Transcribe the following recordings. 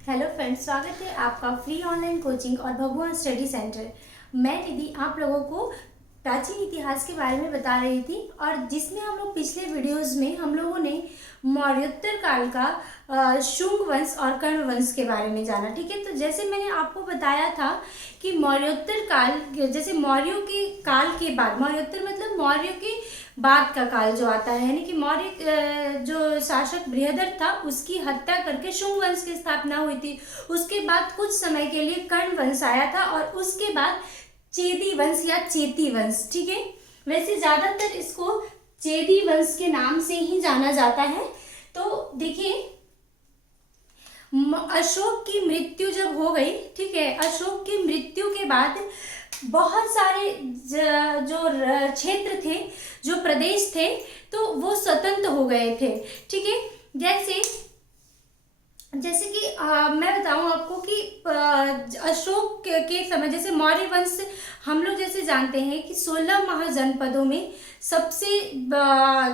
Hello friends, स्वागत है आपका फ्री ऑनलाइन कोचिंग और भगवान स्टडी सेंटर। मैं निधि आप लोगों को प्राचीन इतिहास के बारे में बता रही थी और जिसमें हम लोग पिछले वीडियोस में हम लोगों ने मौर्योत्तर काल का शुंग वंश और कर्ण वंश के बारे में जाना। ठीक है, तो जैसे मैंने आपको बताया था कि मौर्योत्तर काल, जैसे मौर्यों के काल के बाद, मौर्योत्तर मतलब मौर्य के बाद का काल जो आता है, यानी कि मौर्य जो शासक बृहदर था उसकी हत्या करके शुंग वंश की स्थापना हुई थी। उसके बाद कुछ समय के लिए कर्ण वंश आया था और उसके बाद चेदी वंश या चेती वंश। ठीक है, वैसे ज्यादातर इसको चेदी वंश के नाम से ही जाना जाता है। तो देखिए, अशोक की मृत्यु जब हो गई, ठीक है, अशोक की मृत्यु के बाद बहुत सारे जो क्षेत्र थे, जो प्रदेश थे, तो वो स्वतंत्र हो गए थे। ठीक है, जैसे जैसे कि मैं बताऊं आपको कि अशोक के समय, जैसे मौर्य वंश हम लोग जैसे जानते हैं कि 16 महाजनपदों में सबसे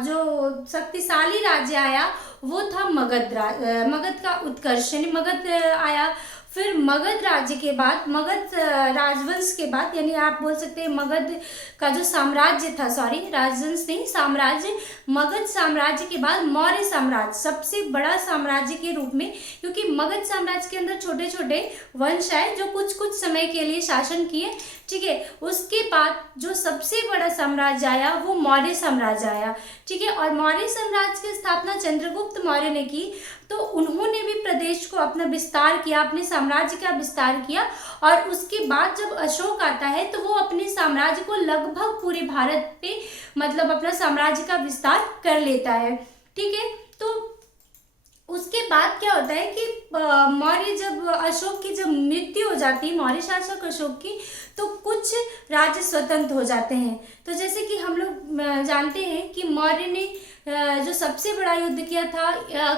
जो शक्तिशाली राज्य आया वो था मगध का उत्कर्ष, यानी मगध आया। फिर मगध राज्य के बाद, मगध राजवंश के बाद, यानी आप बोल सकते हैं मगध का जो साम्राज्य था, सॉरी राजवंश नहीं, साम्राज्य, मगध साम्राज्य के बाद मौर्य साम्राज्य सबसे बड़ा साम्राज्य के रूप में, क्योंकि मगध साम्राज्य के अंदर छोटे छोटे वंश आए जो कुछ कुछ समय के लिए शासन किए। ठीक है, उसके बाद जो सबसे बड़ा साम्राज्य आया वो मौर्य साम्राज्य आया। ठीक है, और मौर्य साम्राज्य की स्थापना चंद्रगुप्त मौर्य ने की। तो उन्होंने भी प्रदेश को अपना विस्तार किया, अपने साम्राज्य का विस्तार किया। और उसके बाद जब अशोक आता है तो वो अपने साम्राज्य को लगभग पूरे भारत पे, मतलब अपना साम्राज्य का विस्तार कर लेता है। ठीक है, तो उसके बाद क्या होता है कि मौर्य, जब अशोक की जब मृत्यु हो जाती है, मौर्य शासक अशोक की, तो कुछ राज्य स्वतंत्र हो जाते हैं। तो जैसे कि हम लोग जानते हैं कि मौर्य ने जो सबसे बड़ा युद्ध किया था,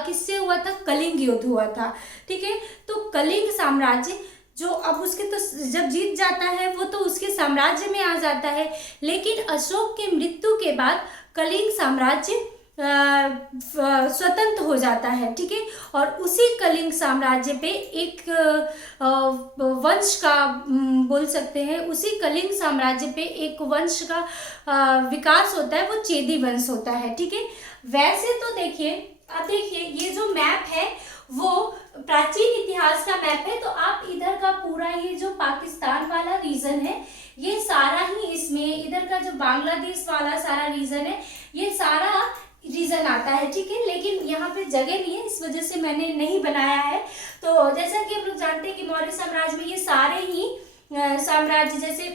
किससे हुआ था? कलिंग युद्ध हुआ था। ठीक है, तो कलिंग साम्राज्य जो अब उसके, तो जब जीत जाता है वो तो उसके साम्राज्य में आ जाता है, लेकिन अशोक के मृत्यु के बाद कलिंग साम्राज्य स्वतंत्र हो जाता है। ठीक है, और उसी कलिंग साम्राज्य पे एक वंश का, बोल सकते हैं, उसी कलिंग साम्राज्य पे एक वंश का विकास होता है, वो चेदी वंश होता है। ठीक है, वैसे तो देखिए, अब देखिए ये जो मैप है वो प्राचीन इतिहास का मैप है। तो आप इधर का पूरा, ये जो पाकिस्तान वाला रीजन है, ये सारा ही इसमें, इधर का जो बांग्लादेश वाला सारा रीजन है, ये सारा रीजन आता है। ठीक है, लेकिन यहाँ पे जगह नहीं है, इस वजह से मैंने नहीं बनाया है। तो जैसा कि हम लोग जानते हैं कि मौर्य साम्राज्य में ये सारे ही साम्राज्य, जैसे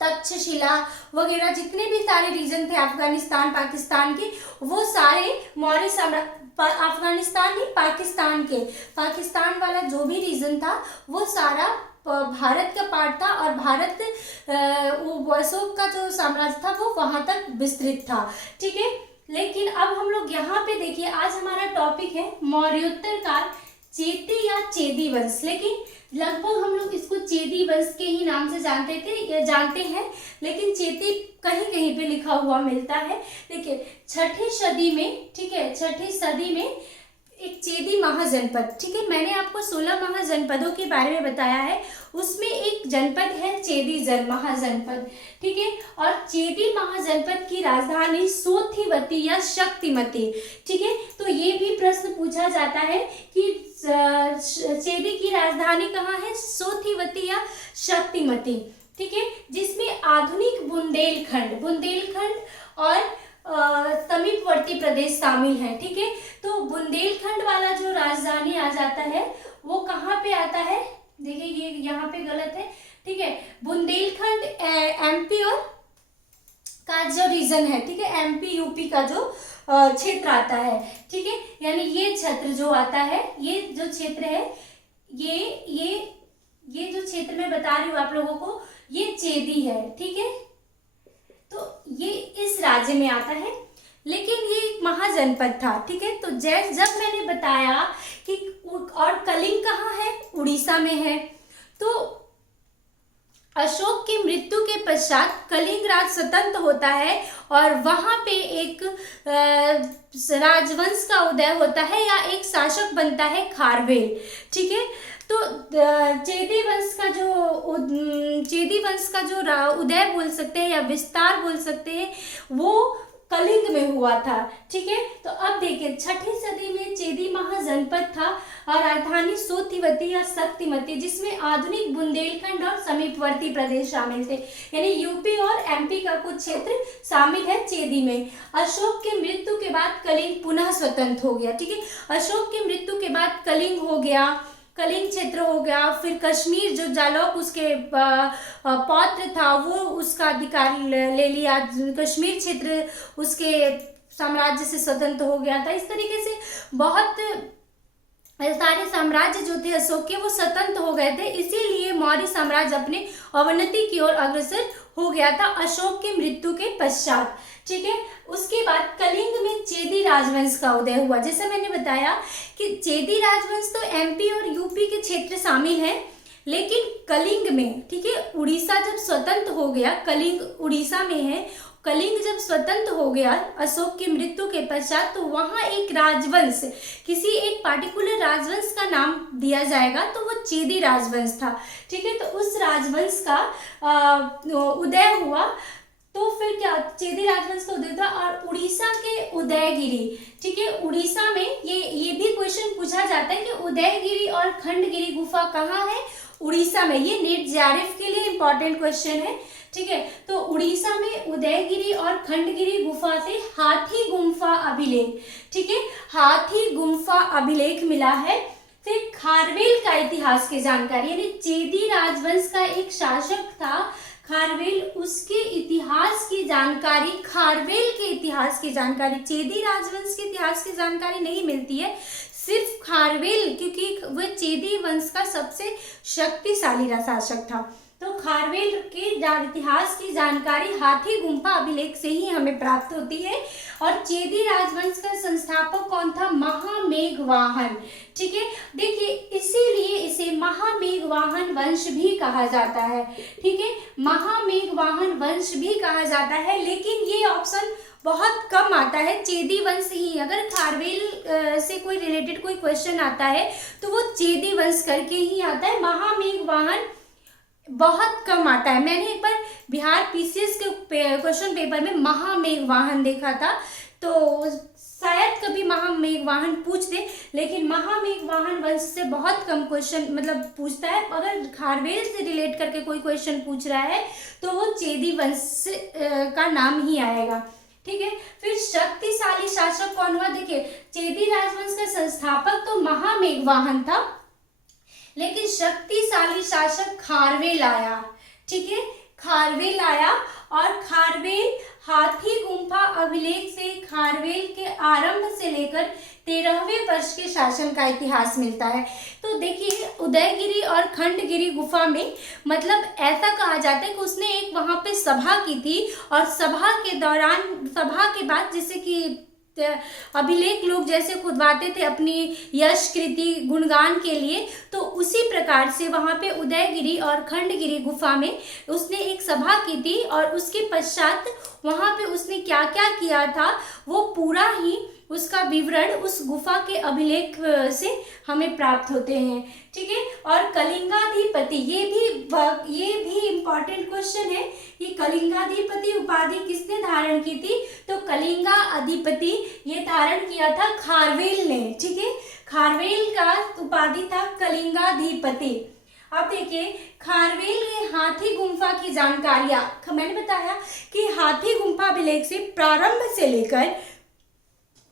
तक्षशिला वगैरह, जितने भी सारे रीजन थे अफगानिस्तान पाकिस्तान के, वो सारे मौर्य साम्राज्य, अफगानिस्तान नहीं, पाकिस्तान के, पाकिस्तान वाला जो भी रीजन था वो सारा भारत का पार्ट था। और भारत, वो अशोक का जो साम्राज्य था वो वहां तक विस्तृत था। ठीक है, लेकिन अब हम लोग यहाँ पे देखिए, आज हमारा टॉपिक है मौर्योत्तर काल, चेती या चेदी वंश। लेकिन लगभग हम लोग इसको चेदी वंश के ही नाम से जानते हैं, लेकिन चेती कहीं कहीं पे लिखा हुआ मिलता है। देखिए, छठी सदी में, ठीक है, छठी सदी में एक चेदी महाजनपद, ठीक है, मैंने आपको 16 महाजनपदों के बारे में बताया है, उसमें एक जनपद है चेदी महाजनपद। ठीक है, और चेदी महाजनपद की राजधानी सोथिवती या शक्तिमती। ठीक है, तो ये भी प्रश्न पूछा जाता है कि चेदी की राजधानी कहाँ है? सोथिवती या शक्तिमती। ठीक है, जिसमें आधुनिक बुंदेलखंड और समीपवर्ती प्रदेश शामिल है। ठीक है, तो बुंदेलखंड वाला जो राजधानी आ जाता है वो कहाँ पे आता है? देखिए, ये यहाँ पे गलत है। ठीक है, बुंदेलखंड एमपी और का जो रीजन है, ठीक है, एमपी यूपी का जो क्षेत्र आता है। ठीक है, यानी ये क्षेत्र जो आता है, ये जो क्षेत्र है, ये जो क्षेत्र मैं बता रही हूँ आप लोगों को, ये चेदी है। ठीक है, तो ये इस राज्य में आता है, लेकिन ये एक महाजनपद था। ठीक है, तो जब मैंने बताया कि, और कलिंग कहाँ है? उड़ीसा में है। तो अशोक की मृत्यु के पश्चात कलिंग राज स्वतंत्र होता है और वहां पे एक राजवंश का उदय होता है या एक शासक बनता है खारवेल। ठीक है, तो चेदी वंश का जो उदय बोल सकते हैं या विस्तार बोल सकते हैं वो कलिंग में हुआ था। ठीक है, तो अब देखिए 6ठी सदी में चेदी महाजनपद था और राजधानी सोतिवती या शक्तिमती, जिसमें आधुनिक बुंदेलखंड और समीपवर्ती प्रदेश शामिल थे, यानी यूपी और एमपी का कुछ क्षेत्र शामिल है चेदी में। अशोक के मृत्यु के बाद कलिंग पुनः स्वतंत्र हो गया। ठीक है, अशोक की मृत्यु के बाद कलिंग हो गया, कलिंग क्षेत्र हो गया। फिर कश्मीर जो जालौक उसके पौत्र था वो उसका अधिकार ले लिया, कश्मीर क्षेत्र उसके साम्राज्य से स्वतंत्र हो गया था। इस तरीके से बहुत सारे साम्राज्य जो थे अशोक के वो स्वतंत्र हो गए थे, इसीलिए मौर्य साम्राज्य अपने अवनति की ओर अग्रसर हो गया था अशोक की मृत्यु के पश्चात। ठीक है, उसके बाद कलिंग में चेदी राजवंश का उदय हुआ। जैसे मैंने बताया कि चेदी राजवंश तो एमपी और यूपी के क्षेत्र शामिल है, लेकिन कलिंग में, ठीक है, उड़ीसा जब स्वतंत्र हो गया, कलिंग उड़ीसा में है, कलिंग जब स्वतंत्र हो गया अशोक की मृत्यु के पश्चात, तो वहां एक राजवंश, किसी एक पार्टिकुलर राजवंश का नाम दिया जाएगा, तो वो चेदी राजवंश था। ठीक है, तो उस राजवंश का उदय हुआ। तो फिर क्या, चेदी राजवंश का उदय था और उड़ीसा के उदयगिरी, ठीक है, उड़ीसा में ये भी क्वेश्चन पूछा जाता है कि उदयगिरी और खंडगिरी गुफा कहाँ है, उड़ीसा में। ये नीट जेआरएफ के लिए इंपॉर्टेंट क्वेश्चन है। ठीक है, तो उड़ीसा में उदयगिरी और खंडगिरी गुफा से हाथी गुम्फा अभिलेख, ठीक है, हाथी गुम्फा अभिलेख मिला है। फिर खारवेल का इतिहास की जानकारी, यानी चेदी राजवंश का एक शासक था खारवेल, उसके इतिहास की जानकारी, खारवेल के इतिहास की जानकारी, चेदी राजवंश के इतिहास की जानकारी नहीं मिलती है, सिर्फ खारवेल, क्योंकि वह चेदी वंश का सबसे शक्तिशाली शासक था। तो खारवेल के इतिहास की जानकारी हाथी गुम्फा अभिलेख से ही हमें प्राप्त होती है। और चेदी राजवंश का संस्थापक कौन था, महामेघवाहन। ठीक है, देखिए इसीलिए इसे महामेघवाहन वंश भी कहा जाता है। ठीक है, महामेघवाहन वंश भी कहा जाता है, लेकिन ये ऑप्शन बहुत कम आता है, चेदी वंश ही। अगर खारवेल से कोई रिलेटेड कोई क्वेश्चन आता है तो वो चेदी वंश करके ही आता है, महामेघवाहन बहुत कम आता है। मैंने एक बार बिहार पीसीएस के क्वेश्चन पेपर में महामेघवाहन देखा था, तो शायद कभी महामेघवाहन पूछ दे, लेकिन महामेघवाहन वंश से बहुत कम क्वेश्चन मतलब पूछता है। अगर खारवेल से रिलेट करके कोई क्वेश्चन पूछ रहा है तो वो चेदी वंश का नाम ही आएगा। ठीक है, फिर शक्तिशाली शासक कौन हुआ, देखिए चेदी राजवंश का संस्थापक तो महामेघवाहन था, लेकिन शक्तिशाली शासक खारवेल आया। ठीक है, खारवेल आया और खारवेल हाथी गुम्फा अभिलेख से खारवेल के आरंभ से लेकर 13वें वर्ष के शासन का इतिहास मिलता है। तो देखिए उदयगिरी और खंडगिरी गुफा में मतलब ऐसा कहा जाता है कि उसने एक वहां पे सभा की थी और सभा के दौरान, सभा के बाद, जैसे कि अभिलेख लोग जैसे खुदवाते थे अपनी यश कृति गुणगान के लिए, तो उसी प्रकार से वहां पे उदयगिरी और खंडगिरी गुफा में उसने एक सभा की थी और उसके पश्चात वहां पे उसने क्या क्या किया था वो पूरा ही उसका विवरण उस गुफा के अभिलेख से हमें प्राप्त होते हैं। ठीक है, और कलिंगाधिपति, ये भी इम्पॉर्टेंट क्वेश्चन है कि कलिंगाधिपति उपाधि किसने धारण की थी, तो कलिंगा अधिपति ये धारण किया था खारवेल ने। ठीक है, खारवेल का उपाधि था कलिंगाधिपति। अब देखिए खारवेल के हाथी गुम्फा की जानकारियां, मैंने बताया कि हाथी गुम्फा अभिलेख से प्रारंभ से लेकर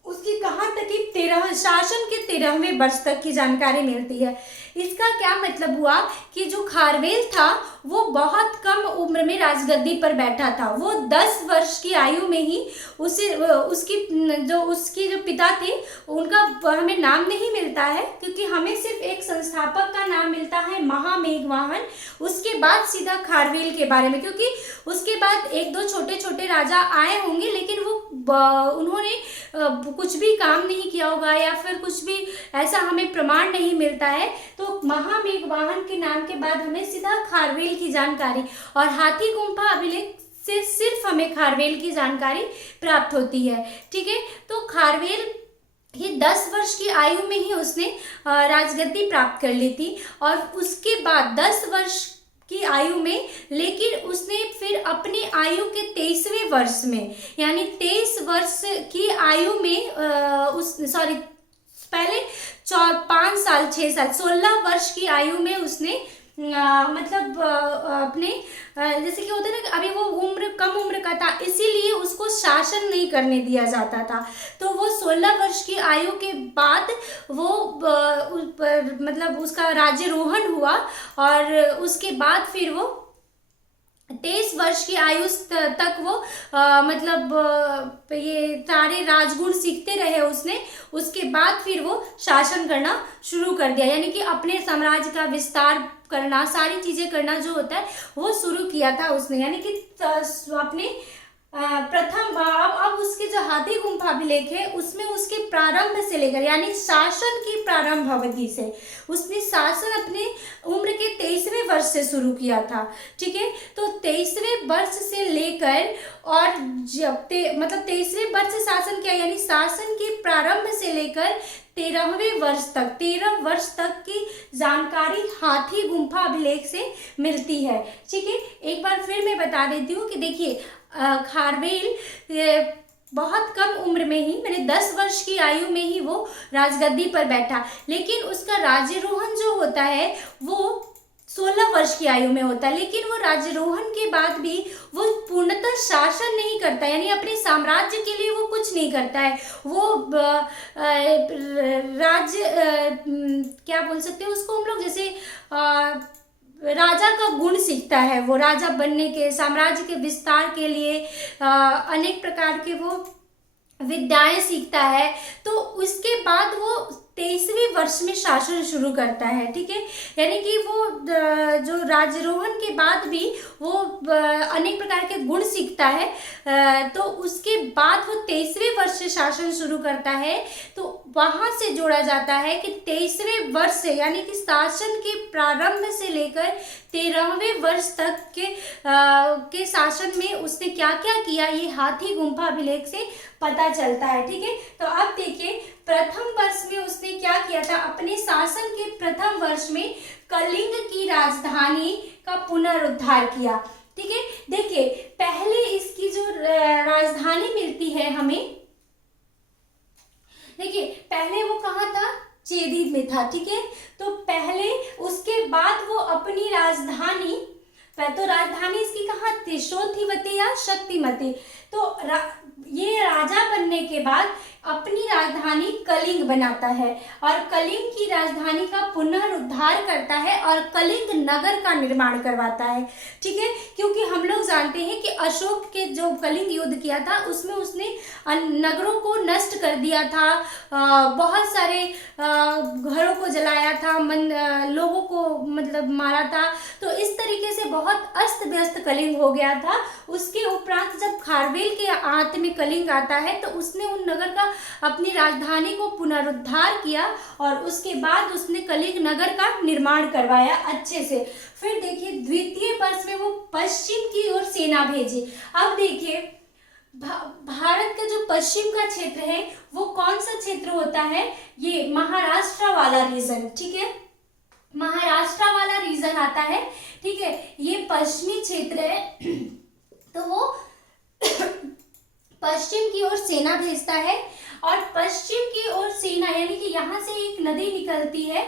उसकी कहाँ तक की शासन के 13वें वर्ष तक की जानकारी मिलती है। इसका क्या मतलब हुआ कि जो खारवेल था वो बहुत कम उम्र में राजगद्दी पर बैठा था। वो 10 वर्ष की आयु में ही उसकी जो पिता थे उनका हमें नाम नहीं मिलता है, क्योंकि हमें सिर्फ एक संस्थापक का नाम मिलता है महामेघवाहन, उसके बाद सीधा खारवेल के बारे में, क्योंकि उसके बाद एक दो छोटे छोटे राजा आए होंगे लेकिन उन्होंने कुछ भी काम नहीं किया होगा या फिर कुछ भी ऐसा हमें प्रमाण नहीं मिलता है। तो महामेघवाहन के नाम के बाद हमें सीधा खारवेल खारवेल की जानकारी, और हाथी गुम्फा अभिलेख से सिर्फ हमें खारवेल की जानकारी प्राप्त होती है। ठीक है, तो खारवेल ये 10 वर्ष की आयु में ही उसने राजगद्दी प्राप्त कर ली थी, और उसके बाद 10 वर्ष की आयु में, लेकिन उसने फिर अपनी आयु के 23वें वर्ष में, यानी 23 वर्ष की आयु में पहले 5 साल 6 साल 16 वर्ष की आयु में उसने मतलब अपने जैसे कि होता है ना, अभी वो कम उम्र का था, इसीलिए उसको शासन नहीं करने दिया जाता था। तो वो 16 वर्ष की आयु के बाद वो मतलब उसका राज्यरोहण हुआ, और उसके बाद फिर वो 23 वर्ष की आयु तक वो ये सारे राजगुण सीखते रहे उसने। उसके बाद फिर वो शासन करना शुरू कर दिया, यानी कि अपने साम्राज्य का विस्तार करना, सारी चीजें करना जो होता है वो शुरू किया था उसने, यानी कि अपने प्रथम अब उसके जो हाथी गुम्फा अभिलेख है उसमें उसके प्रारंभ से लेकर, यानी शासन की प्रारंभ अवधि से, उसने शासन अपने उम्र के 23वें वर्ष से शुरू किया था। ठीक है, तो 23वें वर्ष से लेकर और जब मतलब 23वें वर्ष से शासन किया, यानी शासन के प्रारंभ से लेकर 13वें वर्ष तक, 13 वर्ष तक की जानकारी हाथी गुम्फा अभिलेख से मिलती है। ठीक है, एक बार फिर मैं बता देती हूँ कि देखिए खारवेल बहुत कम उम्र में ही, मैंने 10 वर्ष की आयु में ही वो राजगद्दी पर बैठा, लेकिन उसका राज्यरोहण जो होता है वो 16 वर्ष की आयु में होता है। लेकिन वो राज्यरोहण के बाद भी वो पूर्णतः शासन नहीं करता, यानी अपने साम्राज्य के लिए वो कुछ नहीं करता है। वो क्या बोल सकते हैं उसको हम लोग, जैसे राजा का गुण सीखता है, वो राजा बनने के, साम्राज्य के विस्तार के लिए अनेक प्रकार के वो विद्याएं सीखता है। तो उसके बाद वो 23वें वर्ष में शासन शुरू करता है। ठीक है, यानी कि वो जो राज्यरोहण के बाद भी वो अनेक प्रकार के गुण सीखता है, तो उसके बाद वो 23वें वर्ष से शासन शुरू करता है। तो वहां से जोड़ा जाता है कि 23वें वर्ष से, यानी कि शासन के प्रारंभ से लेकर 13वें वर्ष तक के शासन में उसने क्या क्या किया, ये हाथी गुम्फा अभिलेख से पता चलता है। ठीक है, तो अब देखिए प्रथम वर्ष में उसने क्या किया था, अपने शासन के प्रथम वर्ष में कलिंग की राजधानी का पुनरुद्धार किया। ठीक है, देखिए पहले इसकी जो राजधानी मिलती है हमें, देखिए पहले वो कहाँ था, चेदीद में था। ठीक है, तो पहले उसके बाद वो अपनी राजधानी, तो राजधानी इसकी कहाँ थी, शोधिवती या शक्तिमती। तो ये राजा बनने के बाद अपनी राजधानी कलिंग बनाता है, और कलिंग की राजधानी का पुनरुद्धार करता है और कलिंग नगर का निर्माण करवाता है। ठीक है, क्योंकि हम लोग जानते हैं कि अशोक के जो कलिंग युद्ध किया था उसमें उसने नगरों को नष्ट कर दिया था, बहुत सारे घरों को जलाया था, लोगों को मतलब मारा था। तो इस तरीके से बहुत अस्त व्यस्त कलिंग हो गया था। उसके उपरांत जब खारवेल के अंत में कलिंग आता है तो उसने उन नगर का, अपनी राजधानी को पुनरुद्धार किया, और उसके बाद उसने कलिंग नगर का निर्माण करवाया अच्छे से। फिर देखिए द्वितीय वर्ष में वो पश्चिम की ओर सेना भेजी। अब देखिए भारत का जो पश्चिम का क्षेत्र है वो कौन सा क्षेत्र होता है, ये महाराष्ट्र वाला रीजन। ठीक है, महाराष्ट्र वाला रीजन आता है। ठीक है, ये पश्चिमी क्षेत्र है। तो वो पश्चिम की ओर सेना भेजता है, और पश्चिम की ओर सेना, यानी कि यहाँ से एक नदी निकलती है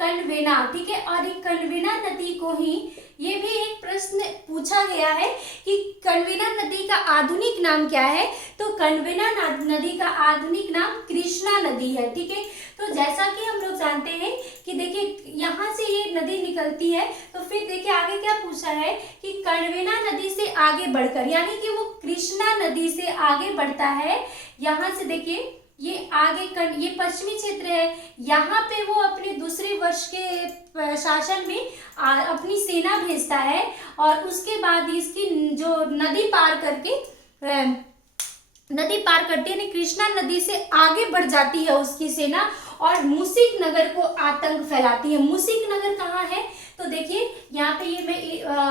कनवेना। ठीक है, और एक कनवेना नदी को ही, ये भी एक प्रश्न पूछा गया है कि कनवेना नदी का आधुनिक नाम क्या है, तो कनवेना नदी का आधुनिक नाम कृष्णा नदी है। ठीक है, तो जैसा कि हम लोग जानते हैं कि देखिए यहाँ से ये नदी निकलती है, तो फिर देखिए आगे क्या पूछा है कि कनवेना नदी से आगे बढ़कर, यानी कि वो कृष्णा नदी से आगे बढ़ता है। यहाँ से देखिए ये आगे ये पश्चिमी क्षेत्र है, यहाँ पे वो अपने दूसरे वर्ष के शासन में अपनी सेना भेजता है, और उसके बाद इसकी जो नदी पार करती है, कृष्णा नदी से आगे बढ़ जाती है उसकी सेना, और मुसिक नगर को आतंक फैलाती है। मुसिक नगर कहाँ है, तो देखिए यहाँ पे ये मैं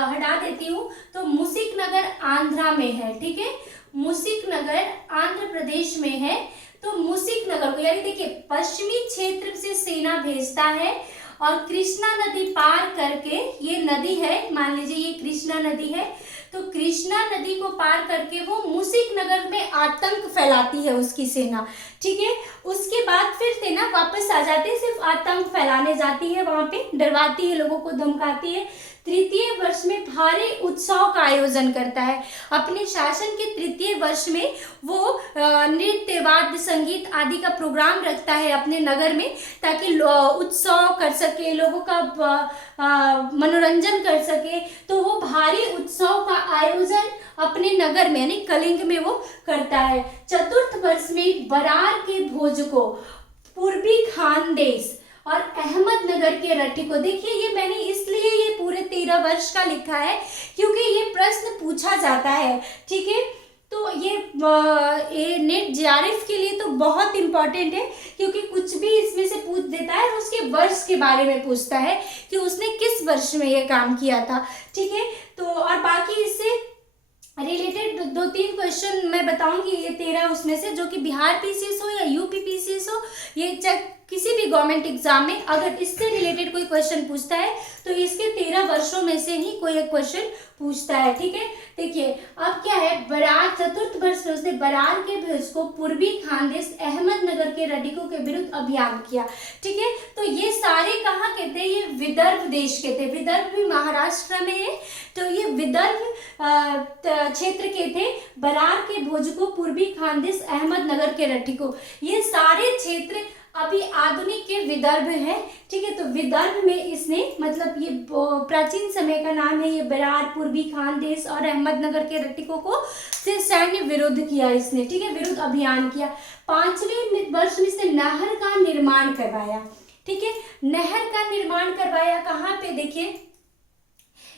हटा देती हूँ। तो मुसिक नगर आंध्रा में है, ठीक है, मुसिक नगर आंध्र प्रदेश में है। तो मुसिक नगर को, यानी देखिए पश्चिमी क्षेत्र से सेना भेजता है और कृष्णा नदी पार करके, ये नदी है, मान लीजिए ये कृष्णा नदी है, तो कृष्णा नदी को पार करके वो मुसिक नगर में आतंक फैलाती है उसकी सेना, ठीक है। उसके बाद फिर सेना वापस आ जाती है, सिर्फ आतंक फैलाने जाती है, वहां पे डरवाती है, लोगों को धमकाती है। तृतीय वर्ष में भारी उत्सव का आयोजन करता है। अपने शासन के तृतीय वर्ष में वो नृत्य, वाद्य संगीत आदि का प्रोग्राम रखता है अपने नगर में, ताकि उत्सव कर सके, लोगों का मनोरंजन कर सके। तो वो भारी उत्सव का आयोजन अपने नगर में यानी कलिंग में वो करता है। चतुर्थ वर्ष में बरार के भोज को, पूर्वी खानदेश और अहमदनगर के रट्टी को, देखिए ये मैंने इसलिए ये पूरे 13 वर्ष का लिखा है क्योंकि ये प्रश्न पूछा जाता है, ठीक है। तो ये नेट जेआरएफ के लिए तो बहुत इंपॉर्टेंट है, क्योंकि कुछ भी इसमें से पूछ देता है, उसके वर्ष के बारे में पूछता है कि उसने किस वर्ष में ये काम किया था, ठीक है। तो और बाकी इससे रिलेटेड 2-3 क्वेश्चन मैं बताऊंगी, ये 13 उसमें से, जो कि बिहार पीसीएस हो या यूपी पीसीएस हो, ये चाहे किसी भी गवर्नमेंट एग्जाम में अगर इससे रिलेटेड कोई क्वेश्चन पूछता है तो इसके 13 वर्षों में से ही कोई एक क्वेश्चन पूछता है, ठीक है। देखिए अब क्या है, बरार चतुर्थ वर्ष में उसने बरार के भोज को, पूर्वी खानदेश अहमदनगर के रडिकों के विरुद्ध अभियान किया, ठीक है। तो ये सारे कहाँ के थे, ये विदर्भ देश के थे, विदर्भ भी महाराष्ट्र में है, तो ये विदर्भ क्षेत्र के थे। बरार के भोज को, पूर्वी खानदेश अहमदनगर के रडिकों, ये सारे क्षेत्र अभी आधुनिक के विदर्भ है, ठीक है। तो विदर्भ में इसने, मतलब ये प्राचीन समय का नाम है, ये बरार, पूर्वी खानदेश और अहमदनगर के रटिकों को से सैन्य विरोध किया इसने, ठीक है, विरुद्ध अभियान किया। 5वें वर्ष में इसने नहर का निर्माण करवाया, ठीक है, नहर का निर्माण करवाया कहाँ पे, देखिए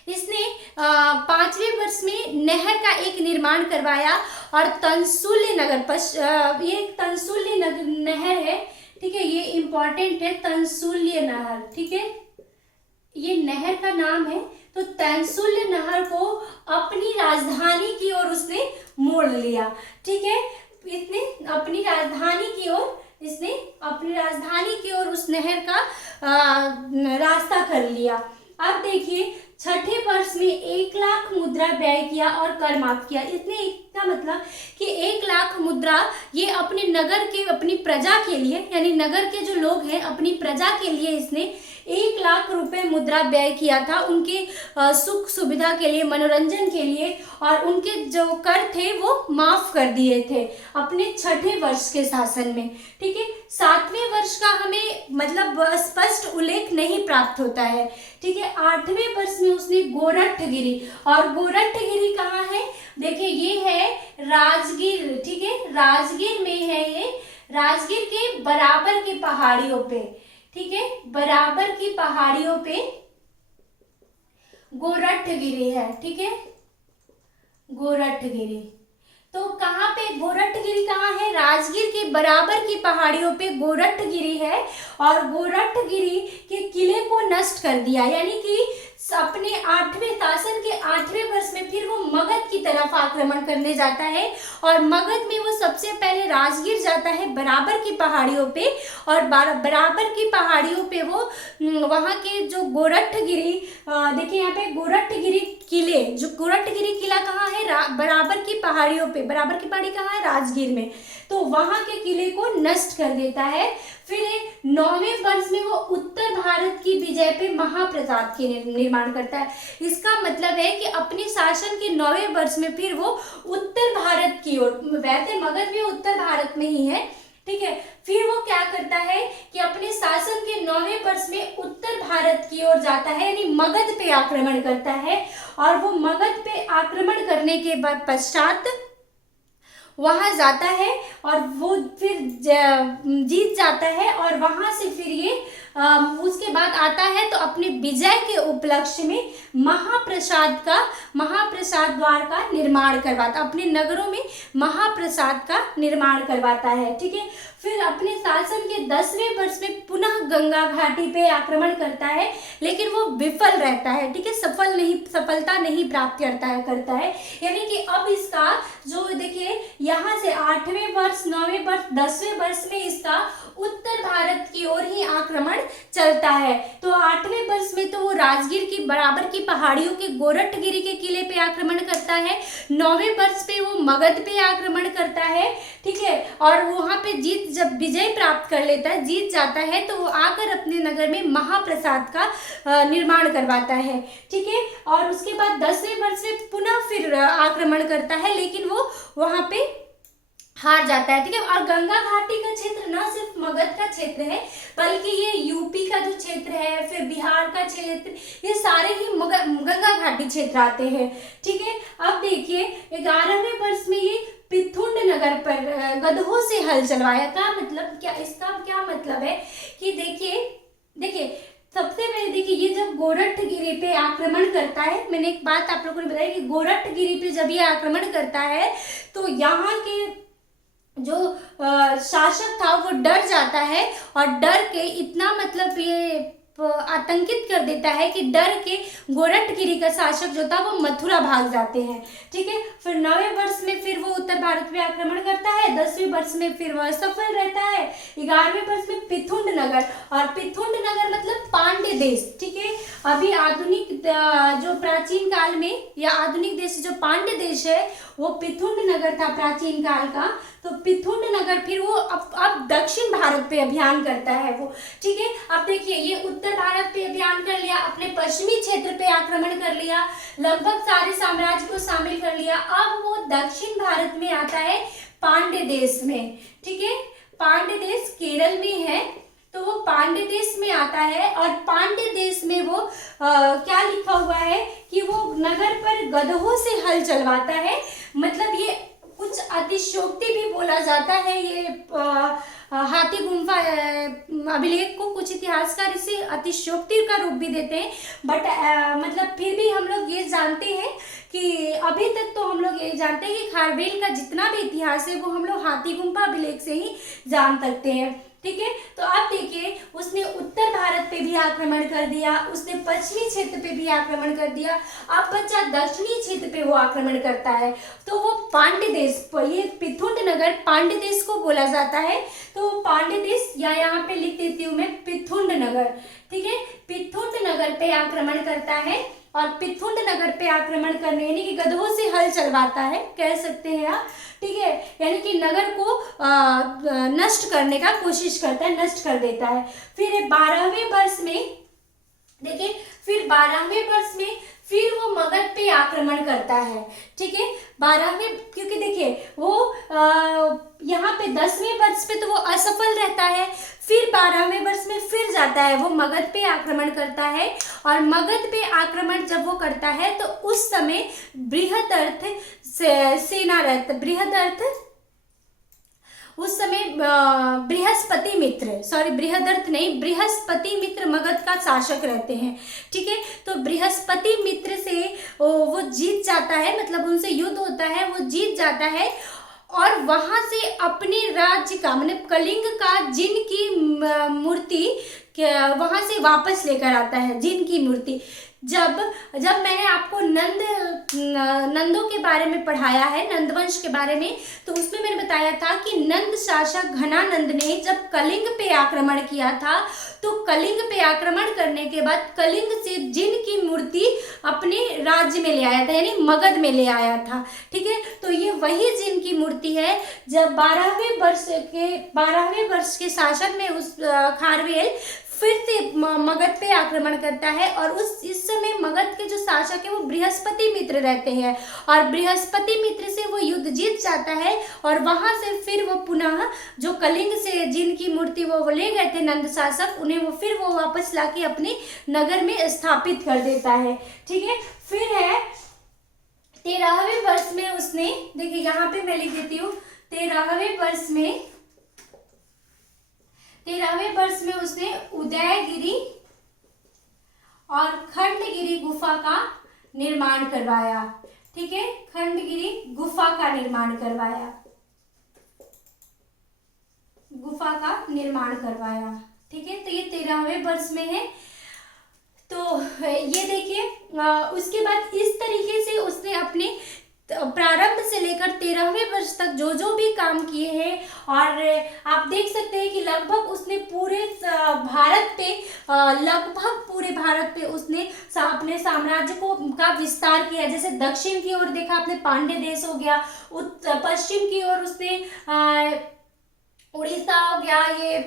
इसने 5वें वर्ष में नहर का एक निर्माण करवाया और तंसुल्य नगर, ये तंसुल्य नहर है, ठीक है, ये इंपॉर्टेंट है, तंसुल्य नहर, ठीक है, ये नहर का नाम है। तो तंसुल्य नहर को अपनी राजधानी की ओर उसने मोड़ लिया, ठीक है, इसने अपनी राजधानी की ओर, इसने अपनी राजधानी की ओर उस नहर का रास्ता कर लिया। अब देखिए छठे वर्ष में 1 लाख मुद्रा व्यय किया और कर माफ किया। इसने इसका मतलब कि 1 लाख मुद्रा ये अपने नगर के, अपनी प्रजा के लिए, यानी नगर के जो लोग हैं अपनी प्रजा के लिए इसने 1 लाख रुपए मुद्रा व्यय किया था, उनके सुख सुविधा के लिए, मनोरंजन के लिए, और उनके जो कर थे वो माफ कर दिए थे अपने छठे वर्ष के शासन में, ठीक है। 7वें वर्ष का हमें मतलब स्पष्ट उल्लेख नहीं प्राप्त होता है, ठीक है। 8वें वर्ष में उसने गोरठगिरी, और गोरठगिरी कहाँ है, देखिए ये है राजगीर, ठीक है, राजगीर में है ये, राजगीर के बराबर की पहाड़ियों पे, ठीक है, बराबर की पहाड़ियों पे गोरठगिरी है, ठीक है, गोरठगिरी। तो कहाँ पे गोरठगिरी कहाँ है, राजगीर के बराबर की पहाड़ियों पे गोरठगिरी है, और गोरठगिरी के किले को नष्ट कर दिया, यानी कि अपने 8वें शासन के 8वें वर्ष में फिर वो मगध की तरफ आक्रमण करने जाता है, और मगध में वो सबसे पहले राजगीर जाता है बराबर की पहाड़ियों पे, और बराबर की पहाड़ियों पे वो वहाँ के जो गोरठगिरी, देखिए यहाँ पे गोरठगिरी किले, जो गोरठगिरी किला कहाँ है, बराबर की पहाड़ियों पे, बराबर की पहाड़ी कहाँ है, राजगीर में, तो वहाँ के किले को नष्ट कर देता है। फिर 9वें वर्ष में वो उत्तर भारत की विजय पे महाप्रसाद के निर्माण करता है। इसका मतलब है कि अपने शासन के 9वें वर्ष में फिर वो उत्तर भारत की ओर, वैसे मगध भी उत्तर भारत में ही है, ठीक है, फिर वो क्या करता है कि अपने शासन के 9वें वर्ष में उत्तर भारत की ओर जाता है, यानी मगध पे आक्रमण करता है, और वो मगध पे आक्रमण करने के बाद पश्चात वहां जाता है और वो फिर जीत जाता है, और वहां से फिर ये उसके बाद आता है तो अपने विजय के उपलक्ष्य में महाप्रसाद द्वार का निर्माण करवाता, अपने नगरों में महाप्रसाद का निर्माण करवाता है। ठीक है, फिर अपने शासन के 10वें वर्ष में पुनः गंगा घाटी पे आक्रमण करता है, लेकिन वो विफल रहता है। ठीक है, सफलता नहीं प्राप्त करता है। यानी कि अब इसका जो देखिए यहाँ से 8वें वर्ष, 9वें वर्ष, 10वें वर्ष में इसका उत्तर भारत की ओर ही आक्रमण चलता है। तो 8वें वर्ष में तो वो राजगीर की बराबर की पहाड़ियों के गोरखगिरी के किले पे आक्रमण करता है। 9वें वर्ष पे वो मगध पे आक्रमण करता है। ठीक है, और वहां पे जब विजय प्राप्त कर लेता है, जीत जाता है, तो वो आकर अपने नगर में महाप्रसाद का निर्माण करवाता है। ठीक है, और उसके बाद 10वें वर्ष में पुनः फिर आक्रमण करता है, लेकिन वो वहां पे हार जाता है। ठीक है, और गंगा घाटी का क्षेत्र न सिर्फ मगध का क्षेत्र है, बल्कि ये यूपी का जो क्षेत्र है, फिर बिहार का क्षेत्र, ये सारे ही गंगा घाटी क्षेत्र आते हैं। ठीक है, अब देखिए 11वें वर्ष में ये पिथुंड नगर पर गधों से हल चलवाया। क्या मतलब, क्या इसका क्या मतलब है कि देखिए सबसे पहले देखिए ये जब गोरखगिरी पे आक्रमण करता है, मैंने एक बात आप लोगों ने बताई कि गोरखगिरी पे जब ये आक्रमण करता है तो यहाँ के जो शासक था वो डर जाता है, और डर के इतना मतलब ये आतंकित कर देता है कि डर के गोरखगिरी का शासक जो था वो मथुरा भाग जाते हैं। ठीक है, फिर 9वें वर्ष में फिर वो उत्तर भारत में आक्रमण करता है, 10वें वर्ष में फिर वह सफल रहता है, 11वें वर्ष में पिथुंड नगर, और पिथुंड नगर मतलब पांड्य देश। ठीक है, अभी आधुनिक जो प्राचीन काल में या आधुनिक देश जो पांड्य देश है वो पिथुंड नगर था प्राचीन काल का। तो पिथुंड नगर फिर वो अब दक्षिण भारत पे अभियान करता है वो। ठीक है, अब देखिए ये उत्तर भारत पे अभियान कर लिया, अपने पश्चिमी क्षेत्र पे आक्रमण कर लिया, लगभग सारे साम्राज्य को शामिल कर लिया। अब वो दक्षिण भारत में आता है पांड्य देश में। ठीक है, पांड्य देश केरल में है, तो वो पांड्य देश में आता है, और पांड्य देश में वो क्या लिखा हुआ है कि वो नगर पर गधों से हल चलवाता है। मतलब ये कुछ अतिशयोक्ति भी बोला जाता है, ये हाथी गुम्फा अभिलेख को कुछ इतिहासकार इसे अतिशयोक्ति का रूप भी देते हैं, बट मतलब फिर भी हम लोग ये जानते हैं कि अभी तक तो हम लोग ये जानते हैं कि खारवेल का जितना भी इतिहास है वो हम लोग हाथी गुम्फा अभिलेख से ही जान सकते हैं। ठीक है, तो आप देखिए उसने उत्तर भारत पे भी आक्रमण कर दिया, उसने पश्चिमी क्षेत्र पे भी आक्रमण कर दिया, अब बच्चा दक्षिणी क्षेत्र पे वो आक्रमण करता है। तो वो पांड्य देश, ये पिथुंड नगर पांड्य देश को बोला जाता है, तो पांड्य देश या यहाँ पे लिख देती हूँ मैं पिथुंड नगर। ठीक है, पिथुंड नगर पे आक्रमण करता है, और पिथुंड नगर पे आक्रमण करने यानी कि गधों से हल चलवाता है, कह सकते हैं आप। ठीक है, यानी कि नगर को नष्ट करने का कोशिश करता है, नष्ट कर देता है। फिर 12वें वर्ष में देखिए, फिर 12वें वर्ष में फिर वो मगध पे आक्रमण करता है। ठीक है, 12वें, क्योंकि देखिए वो यहाँ पे 10वें वर्ष पे तो वो असफल रहता है, फिर 12वें वर्ष में फिर जाता है वो मगध पे आक्रमण करता है, और मगध पे आक्रमण जब वो करता है तो उस समय बृहदर्थ सेना रहता, उस समय बृहस्पति मित्र मगध का शासक रहते हैं। ठीक है, तो बृहस्पति मित्र से वो जीत जाता है, मतलब उनसे युद्ध होता है, वो जीत जाता है, और वहां से अपने राज्य का मतलब कलिंग का जिन की मूर्ति वहां से वापस लेकर आता है, जिन की मूर्ति। जब मैंने आपको नंदों के बारे में पढ़ाया है, नंदवंश के बारे में, तो उसमें मैंने बताया था कि नंद शासक घनानंद ने जब कलिंग पे आक्रमण किया था, तो कलिंग पे आक्रमण करने के बाद कलिंग से जिन की मूर्ति अपने राज्य में ले आया था, यानी मगध में ले आया था। ठीक है, तो ये वही जिन की मूर्ति है। जब 12वें वर्ष के शासन में उस खारवेल फिर से मगध पे आक्रमण करता है, और इस समय मगध के जो शासक है वो बृहस्पति मित्र रहते हैं, और बृहस्पति मित्र से वो युद्ध जीत जाता है, और वहां से फिर वो पुनः जो कलिंग से जिनकी मूर्ति वो ले गए थे नंद शासक, उन्हें वो फिर वापस लाके अपने नगर में स्थापित कर देता है। ठीक है, फिर है 13वें वर्ष में उसने, देखिए यहाँ पे मैं लिख देती हूँ, 13वें वर्ष में 13वें वर्ष में उसने उदयगिरी और खंडगिरी गुफा का निर्माण करवाया। ठीक है, खंडगिरी गुफा का निर्माण करवाया, गुफा का निर्माण करवाया। ठीक है, तो ये 13वें वर्ष में है। तो ये देखिए, उसके बाद इस तरीके से उसने अपने प्रारंभ से लेकर 13वें वर्ष तक जो जो भी काम किए हैं, और आप देख सकते हैं कि लगभग उसने पूरे भारत पे, लगभग पूरे भारत पे उसने अपने साम्राज्य को का विस्तार किया। जैसे दक्षिण की ओर देखा आपने पांड्य देश हो गया, पश्चिम की ओर उसने उड़ीसा हो गया, ये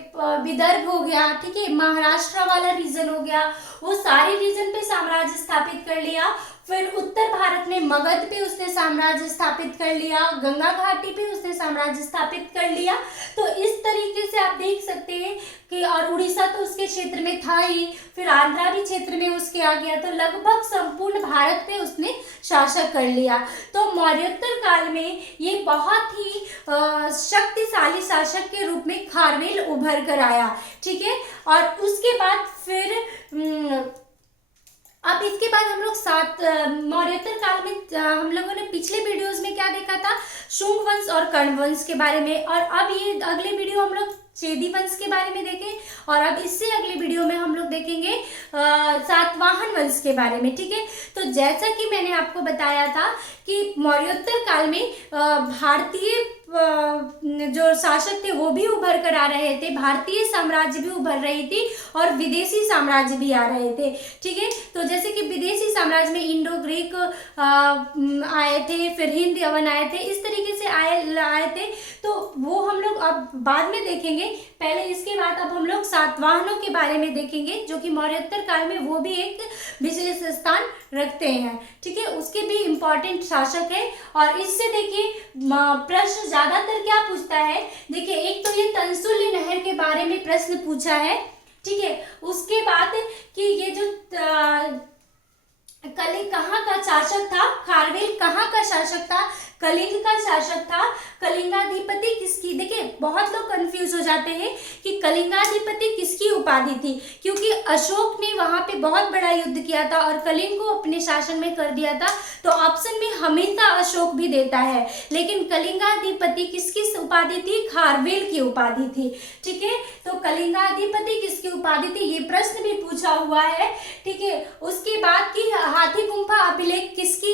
विदर्भ हो गया, ठीक है, महाराष्ट्र वाला रीजन हो गया, वो सारे रीजन पे साम्राज्य स्थापित कर लिया। फिर उत्तर भारत में मगध पे उसने साम्राज्य स्थापित कर लिया, गंगा घाटी पे उसने साम्राज्य स्थापित कर लिया। तो इस तरीके से आप देख सकते हैं कि, और उड़ीसा तो उसके क्षेत्र में था ही, फिर आंध्रा भी क्षेत्र में उसके आ गया, तो लगभग संपूर्ण भारत पे उसने शासन कर लिया। तो मौर्योत्तर काल में ये बहुत ही शक्तिशाली शासक के रूप में खारवेल उभर कर आया। ठीक है, और उसके बाद फिर अब इसके बाद हम लोग मौर्योत्तर काल में हम लोगों ने पिछले वीडियोस में क्या देखा था, शुंग वंश और कर्ण वंश के बारे में, और अब ये अगले वीडियो हम लोग चेदी वंश के बारे में देखें, और अब इससे अगले वीडियो में हम लोग देखेंगे सातवाहन वंश के बारे में। ठीक है, तो जैसा कि मैंने आपको बताया था कि मौर्योत्तर काल में भारतीय जो शासक थे वो भी उभर कर आ रहे थे, भारतीय साम्राज्य भी उभर रही थी, और विदेशी साम्राज्य भी आ रहे थे। ठीक है, तो जैसे कि विदेशी साम्राज्य में इंडो ग्रीक आए थे, फिर हिंद यवन आए थे, इस तरीके से आए थे। तो वो हम लोग अब बाद में देखेंगे। पहले इसके बाद अब हम लोग सातवाहनों के बारे में देखेंगे, जो कि मौर्योत्तर काल में वो भी एक विशेष स्थान रखते हैं। ठीक है, उसके भी इम्पोर्टेंट शासक है। और इससे देखिए प्रश्न ज्यादातर क्या पूछता है, देखिए एक तो ये तंसुल्य नहर के बारे में प्रश्न पूछा है। ठीक है, उसके बाद कि ये जो कलिंग कहाँ का शासक था, खारवेल कहाँ का शासक था, कलिंग का शासक था, कलिंगाधिपति किसकी, देखिए बहुत लोग कंफ्यूज हो जाते हैं कि कलिंगाधिपति किसकी उपाधि थी, क्योंकि अशोक ने वहां पे बहुत बड़ा युद्ध किया था और कलिंग को अपने शासन में कर दिया था, तो ऑप्शन में हमेशा अशोक भी देता है, लेकिन कलिंगाधिपति किसकी उपाधि थी, खारवेल की उपाधि थी। ठीक है, तो कलिंगाधिपति किसकी उपाधि थी, ये प्रश्न भी पूछा हुआ है। ठीक है, उसके बाद की हाथी गुम्फा अभिलेख किसकी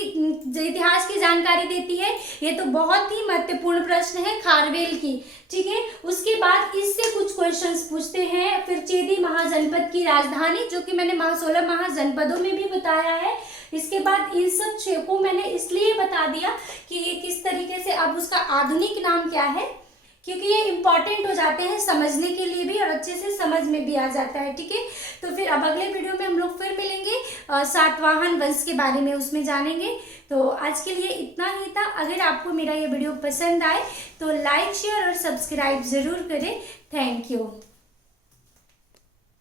इतिहास की जानकारी देती है, ये तो बहुत ही महत्वपूर्ण प्रश्न है, खारवेल की। ठीक है, उसके बाद इससे कुछ क्वेश्चंस पूछते हैं। फिर चेदी महाजनपद की राजधानी, जो कि मैंने 16 महाजनपदों में भी बताया है। इसके बाद इन सब को मैंने इसलिए बता दिया कि ये किस तरीके से, अब उसका आधुनिक नाम क्या है, क्योंकि ये इंपॉर्टेंट हो जाते हैं समझने के लिए भी और अच्छे से समझ में भी आ जाता है। ठीक है, तो फिर अब अगले वीडियो में हम लोग फिर मिलेंगे, सातवाहन वंश के बारे में उसमें जानेंगे। तो आज के लिए इतना ही था। अगर आपको मेरा ये वीडियो पसंद आए तो लाइक, शेयर और सब्सक्राइब जरूर करें। Thank you.